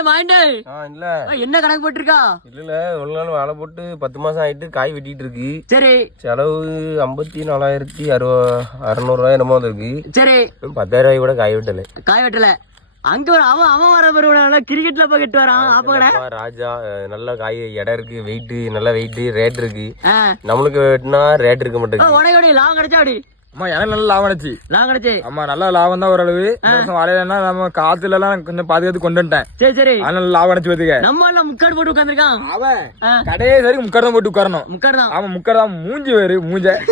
வாங்கிட்டு ஆ இல்ல. என்ன கணக்கு போட்டிருக்கா? இல்ல இல்ல. ஒரு நாள் வாழை போட்டு பத்து மாசம் ஆயிட்டு காய் வெட்டிட்டு இருக்கு. சரி. செலவு ஐம்பத்தி நாலாயிரத்தி அறுவ அறுநூறுவா என்னமோ வந்திருக்கு. சரி. பத்தாயிரம் ரூபாய் கூட காய் வெட்டல. காய் வெட்டல. அங்க ஒரு அவன் அவன் வர பெருவன கிரிக்கெட்ல போய் கட்டு வரான். அப்ப ராஜா நல்ல காய் இடம் இருக்கு வெயிட் நல்ல வெயிட் ரேட் இருக்கு. நம்மளுக்கு வெட்டினா ரேட் இருக்க மாட்டேங்குது. உனக்கு எப்படி? லாபம் கிடைச்சா அப்படி அம்மா எனக்கு நல்ல லாபம் ஆச்சு லாபம் கிடைச்சு. ஆமா நல்ல லாபம் தான் ஓரளவு. வரையிலன்னா நம்ம காத்துல எல்லாம் கொஞ்சம் பாதுகாத்து கொண்டு வந்துட்டேன் சரி சரி. அதனால லாபம் அடைச்சு பாத்துக்க. நம்ம எல்லாம் முக்காடு போட்டு உட்காந்துருக்கான் அவன் கடையே சரி முக்கர் தான் போட்டு உட்காரணும். முக்காடு தான். ஆமா முக்கர் தான். மூஞ்சி வேறு மூஞ்ச.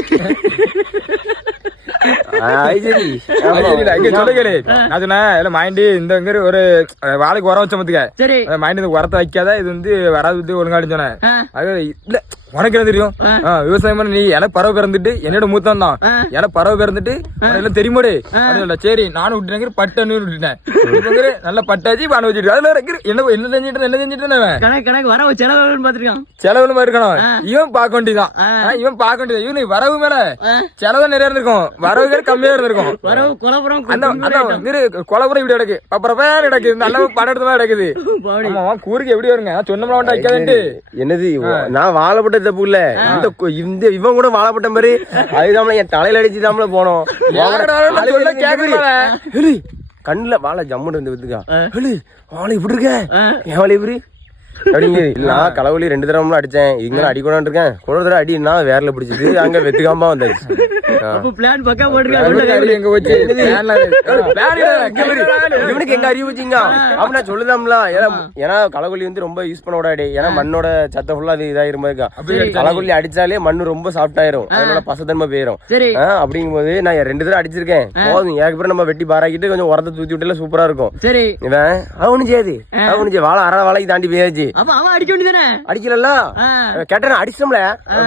ஒரு வாழைக்கு உரம் வச்ச பாத்துக்க சரி மைண்ட் இந்த உரத்தை வைக்காத இது வந்து வராது வந்து ஒழுங்காடு சொன்னேன். இல்ல உனக்கு என்ன தெரியும்? விவசாயம் பண்ண நீ எனக்கு பறவை பிறந்துட்டு என்னோட மூத்தம் தான். எனக்கு பறவை பிறந்துட்டு எல்லாம் தெரியுமாடு? சரி நானும் விட்டுட்டேன். பட்டன்னு விட்டுட்டேன் நல்ல பட்டாச்சு பான வச்சுட்டு. அதுல என்ன என்ன செஞ்சுட்டு என்ன செஞ்சுட்டு அவன்? கணக்கு கணக்கு வர செலவு பாத்துருக்கான் செலவு மாதிரி இருக்கணும் இவன் பார்க்க வேண்டியதான் இவன் பார்க்க வேண்டியது இவனு வரவு மேல செலவு நிறைய இருந்திருக்கும். வரவு பேர் கம்மியா இருந்திருக்கும். கொலப்புறம் இப்படி கிடக்கு அப்புறம் வேற கிடக்குது நல்ல படம் எடுத்து கிடக்குது கூறுக்கு எப்படி வருங்க? சொன்னோம்னா அவன்கிட்ட வைக்காதேன்ட்டு என்னது நான் வாழைப்பட்ட தப்பு இல்ல இந்த இந்த இவன் கூட வாழைப்பட்ட மாதிரி அதுதான் என் தலையில அடிச்சு தான் போனோம். கண்ணுல வாழை ஜம்முன்னு இருந்து வித்துக்கா. ஹெலி, வாழை இப்படி இருக்க? என் வாழை இப்படி? அப்படிங்க நான் களவுலி ரெண்டு தடவை அடிச்சேன். இங்க அடிக்கணும்னு இருக்கேன் கூட தடவை அடி நான் வேர்ல பிடிச்சிட்டு அங்க வெத்துக்காம வந்தாச்சு. அப்ப பிளான் பக்கா போட்டுருக்கான் அடி எங்க போச்சு. இவனுக்கு எங்க அறிவு வச்சுங்க அப்ப நான் சொல்லுதாம்ல. ஏன்னா ஏன்னா களகொல்லி வந்து ரொம்ப யூஸ் பண்ண விடாடி ஏன்னா மண்ணோட சத்த ஃபுல்லா அது இதாயிரும் இருக்கா களகொல்லி அடிச்சாலே. மண்ணு ரொம்ப சாஃப்ட் ஆயிரும். அதனால பசத்தன்மை போயிரும். சரி. ஆ, அப்படிங்கும்போது நான் ரெண்டு தடவை அடிச்சிருக்கேன். போதும். ஏற்கனவே நம்ம வெட்டி பாராக்கிட்டு கொஞ்சம் உரத்தை தூத்தி விட்டுல சூப்பரா இருக்கும். இவன் அவனு செய்யாது. அவனு வாழை அரை வாழைக்கு தாண்டி போயாச்சு. அப்ப அவன் அடிக்க வேண்டியதானே அடிக்கல கேட்டேன் அடிச்சோம்ல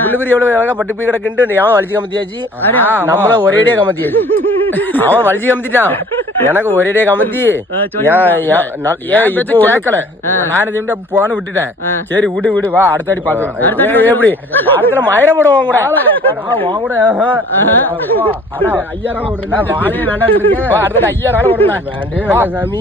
புள்ளுபெரி எவ்வளவு அழகா பட்டு போய் கிடக்குன்ட்டு எவன் வலிச்சு கமத்தியாச்சு. நம்மள ஒரேடியா கமத்தியாச்சு. அவன் வலிச்சு கமத்திட்டான். எனக்கு ஒரேடியா கமத்தி. இப்போ கேட்கல நான் இது போன விட்டுட்டேன். சரி விடு விடு வா அடுத்த அடி பாத்துக்கலாம் எப்படி? அடுத்த மயிரப்படும் கூட. ஐயாயிரம். அடுத்த ஐயாயிரம் சாமி.